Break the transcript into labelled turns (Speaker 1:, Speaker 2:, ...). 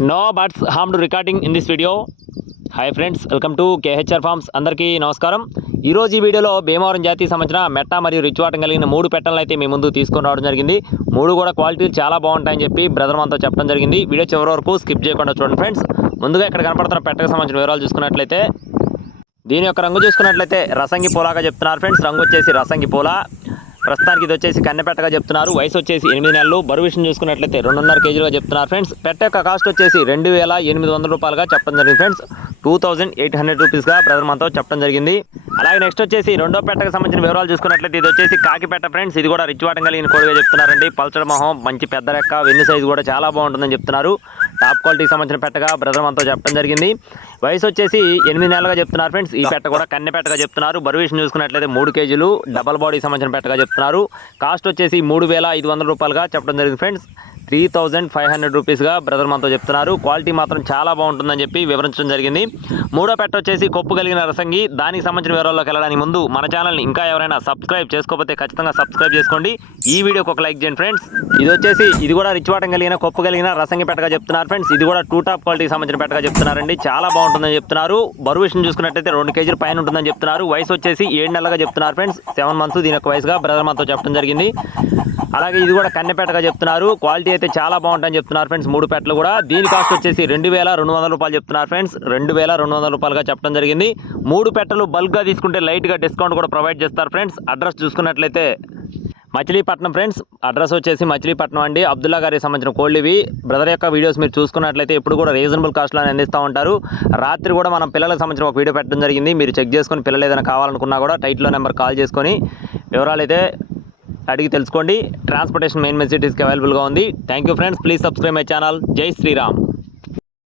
Speaker 1: No birds harm to recording in this video hi friends welcome to KHR farms అందరికీ నమస్కారం. ఈరోజు ఈ వీడియోలో భీమవరం జాతికి సంబంధించిన మెట్ట మరియు రిచ్వాటం కలిగిన మూడు పెట్టలను అయితే మీ ముందు తీసుకొని రావడం జరిగింది. మూడు కూడా క్వాలిటీలు చాలా బాగుంటాయని చెప్పి బ్రదర్ మనతో చెప్పడం జరిగింది. వీడియో చివరి వరకు స్కిప్ చేయకుండా చూడండి ఫ్రెండ్స్ ముందుగా ఇక్కడ కనపడుతున్న పెట్టకు సంబంధించిన వివరాలు చూసుకున్నట్లయితే దీని యొక్క రంగు చూసుకున్నట్లయితే రసంగి పూలాగా చెప్తున్నారు ఫ్రెండ్స్ రంగు వచ్చేసి రసంగి పూల. ప్రస్తుతానికి ఇది వచ్చేసి కన్నెపెట్టగా చెప్తున్నారు. వయసు వచ్చేసి ఎనిమిది నెలలు. బరువు విషయం చూసుకున్నట్లయితే రెండున్నర కేజీలుగా చెప్తున్నారు ఫ్రెండ్స్. పెట్ట యొక్క కాస్ట్ వచ్చేసి రెండు వేల ఎనిమిది వందల రూపాయలుగా చెప్పడం జరిగింది friends. Two thousand eight hundred రూపీస్గా brother మనతో చెప్పడం జరిగింది. అలాగే నెక్స్ట్ వచ్చేసి రెండో పెట్టకు సంబంధించిన వివరాలు చూసుకున్నట్లయితే ఇది వచ్చేసి కాకిపెట్ట ఫ్రెండ్స్. ఇది కూడా రిచ్ వాటం కలిగిన కోడిగా చెప్తున్నారండి. పల్చడ మొహం మంచి పెద్ద రెక్క వెన్ను సైజు కూడా చాలా బాగుంటుందని చెప్తున్నారు. టాప్ క్వాలిటీకి సంబంధించిన పెట్టగా బ్రదర్ మనతో చెప్పడం జరిగింది. వయసు వచ్చేసి ఎనిమిది నెలలుగా చెప్తున్నారు ఫ్రెండ్స్ ఈ పెట్ట కూడా కన్నె పెట్టగా చెప్తున్నారు. బరువు విషయం చూసుకున్నట్లయితే మూడు కేజీలు డబల్ బాడీకి సంబంధించిన పెట్టగా చెప్తున్నారు. కాస్ట్ వచ్చేసి మూడు వేల ఐదు వందల రూపాయలుగా చెప్పడం జరిగింది friends three thousand five hundred రూపీస్గా brother మనతో చెప్తున్నారు. క్వాలిటీ మాత్రం చాలా బాగుంటుందని చెప్పి వివరించడం జరిగింది. మూడో పెట్ట వచ్చేసి కొప్పు కలిగిన రసంగి. దానికి సంబంధించిన వివరాల్లోకి వెళ్ళడానికి ముందు మన ఛానల్ని ఇంకా ఎవరైనా సబ్స్క్రైబ్ చేసుకోకపోతే ఖచ్చితంగా సబ్స్క్రైబ్ చేసుకోండి. ఈ వీడియోకి ఒక లైక్ చేయండి ఫ్రెండ్స్. ఇది వచ్చేసి ఇది కూడా రిచ్ వాటం కలిగిన కొప్పు కలిగిన రసంగి పెట్టగా చెప్తున్నారు ఫ్రెండ్స్. ఇది కూడా టూ టాప్ క్వాలిటీకి సంబంధించిన పెట్టగా చెప్తున్నారండి. చాలా బాగుంటుందని చెప్తున్నారు. బరువు విషయం చూసుకున్నట్టయితే రెండు కేజీల పైన ఉంటుందని చెప్తున్నారు. వయసు వచ్చేసి ఏడు నెలలుగా చెప్తున్నారు ఫ్రెండ్స్. సెవెన్ మంత్స్ దీని యొక్క వయసుగా బ్రదర్ మనతో చెప్పడం జరిగింది. అలాగే ఇది కూడా కన్నెపేటగా చెప్తున్నారు. క్వాలిటీ అయితే చాలా బాగుంటుందని చెప్తున్నారు ఫ్రెండ్స్. మూడు పెట్టలు కూడా. దీని కాస్ట్ వచ్చేసి రెండు వేల రెండు వందల రూపాయలు చెప్తున్నారు ఫ్రెండ్స్. రెండు వేల రెండు వందల రూపాయలుగా చెప్పడం జరిగింది. మూడు పెట్టలు బల్క్గా తీసుకుంటే లైట్గా డిస్కౌంట్ కూడా ప్రొవైడ్ చేస్తారు ఫ్రెండ్స్. అడ్రస్ చూసుకున్నట్లయితే మచిలీపట్నం ఫ్రెండ్స్. అడ్రస్ వచ్చేసి మచిలీపట్నం అండి. అబ్దుల్లా గారికి సంబంధించిన కోళ్ళు ఇవి. బ్రదర్ యొక్క వీడియోస్ మీరు చూసుకున్నట్లయితే ఇప్పుడు కూడా రీజనబుల్ కాస్ట్లో అందిస్తూ ఉంటారు. రాత్రి కూడా మనం పిల్లలకు సంబంధించిన ఒక వీడియో పెట్టడం జరిగింది. మీరు చెక్ చేసుకొని పిల్లలు ఏదైనా కావాలనుకున్నా కూడా టైట్లో నెంబర్ కాల్ చేసుకొని వివరాలు అయితే అడిగి తెలుసుకోండి. ట్రాన్స్పోర్టేషన్ మెయిన్ మెసిటీస్కి అవైలబుల్గా ఉంది. Thank you friends please subscribe my channel జై శ్రీరామ్